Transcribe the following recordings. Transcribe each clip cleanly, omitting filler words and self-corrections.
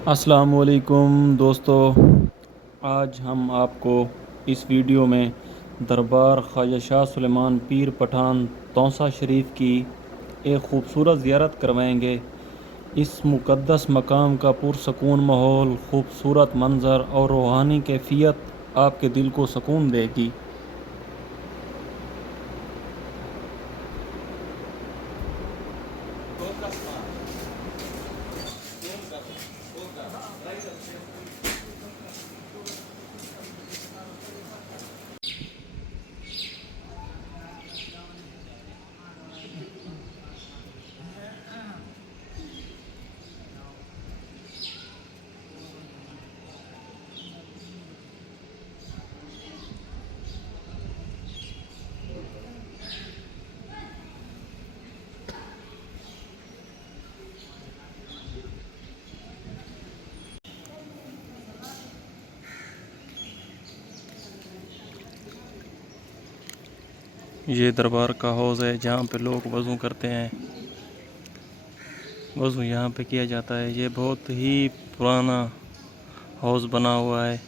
अस्सलाम वालेकुम दोस्तों। आज हम आपको इस वीडियो में दरबार ख्वाजा शाह सुलेमान पीर पठान तौसा शरीफ की एक ख़ूबसूरत ज़ियारत करवाएंगे। इस मुक़द्दस मकाम का पुरसकून माहौल, ख़ूबसूरत मंज़र और रूहानी कैफियत आपके दिल को सुकून देगी। ये दरबार का हौज़ है जहाँ पे लोग वज़ू करते हैं। वज़ू यहाँ पे किया जाता है। ये बहुत ही पुराना हौज़ बना हुआ है।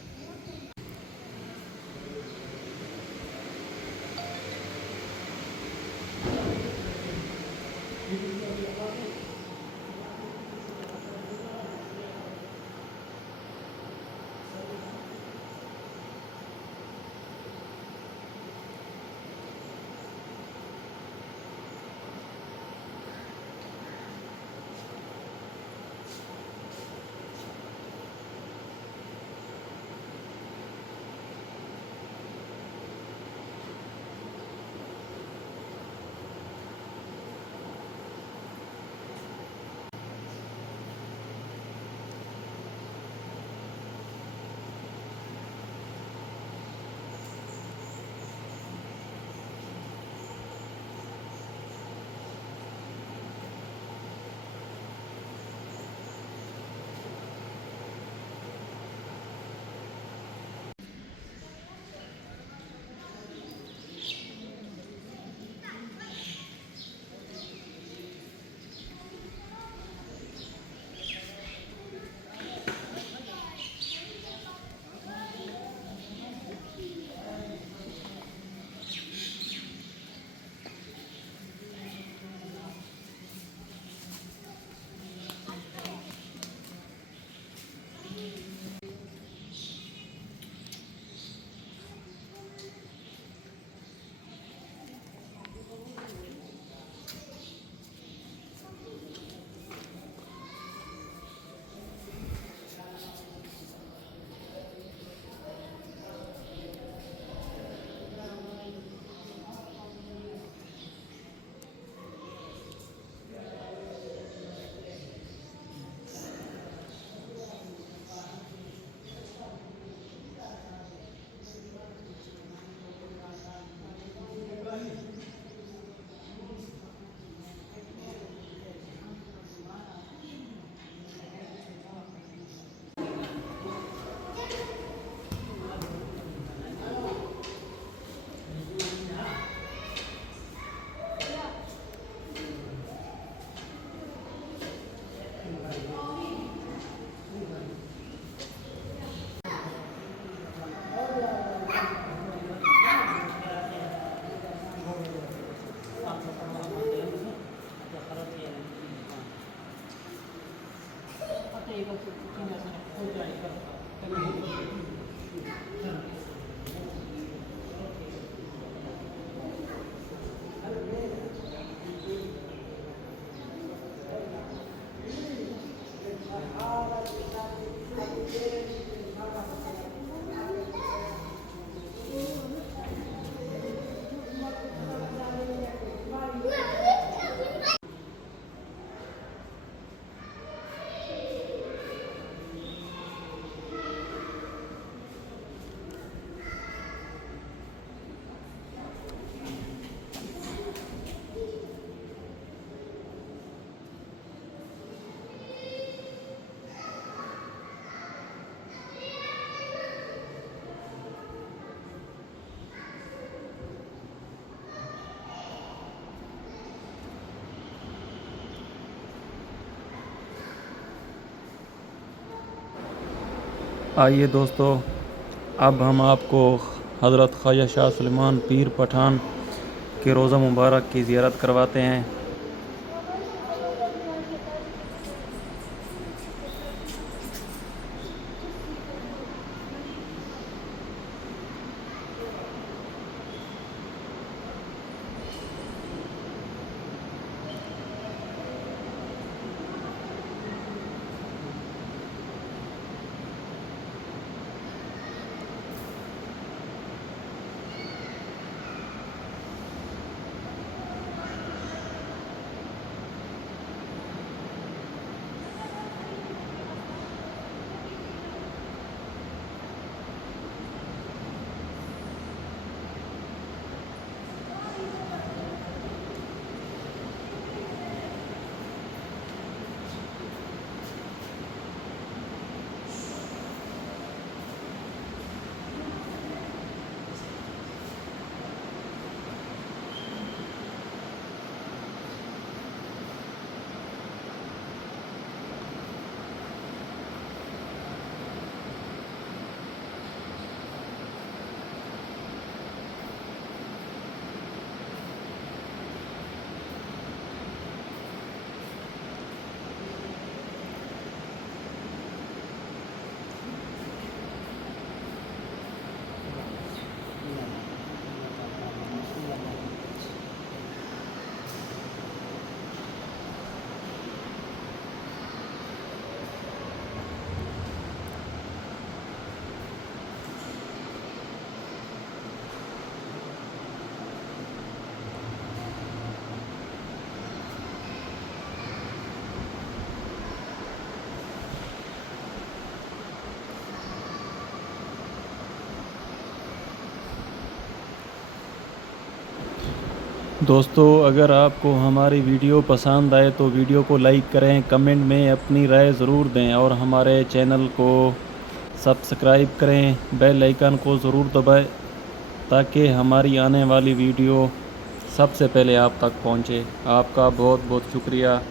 आइए दोस्तों, अब हम आपको हज़रत ख्वाजा शाह सुलेमान पीर पठान के रोज़ा मुबारक की ज़ियारत करवाते हैं। दोस्तों, अगर आपको हमारी वीडियो पसंद आए तो वीडियो को लाइक करें, कमेंट में अपनी राय ज़रूर दें और हमारे चैनल को सब्सक्राइब करें, बेल आइकन को ज़रूर दबाएं ताकि हमारी आने वाली वीडियो सबसे पहले आप तक पहुंचे। आपका बहुत बहुत शुक्रिया।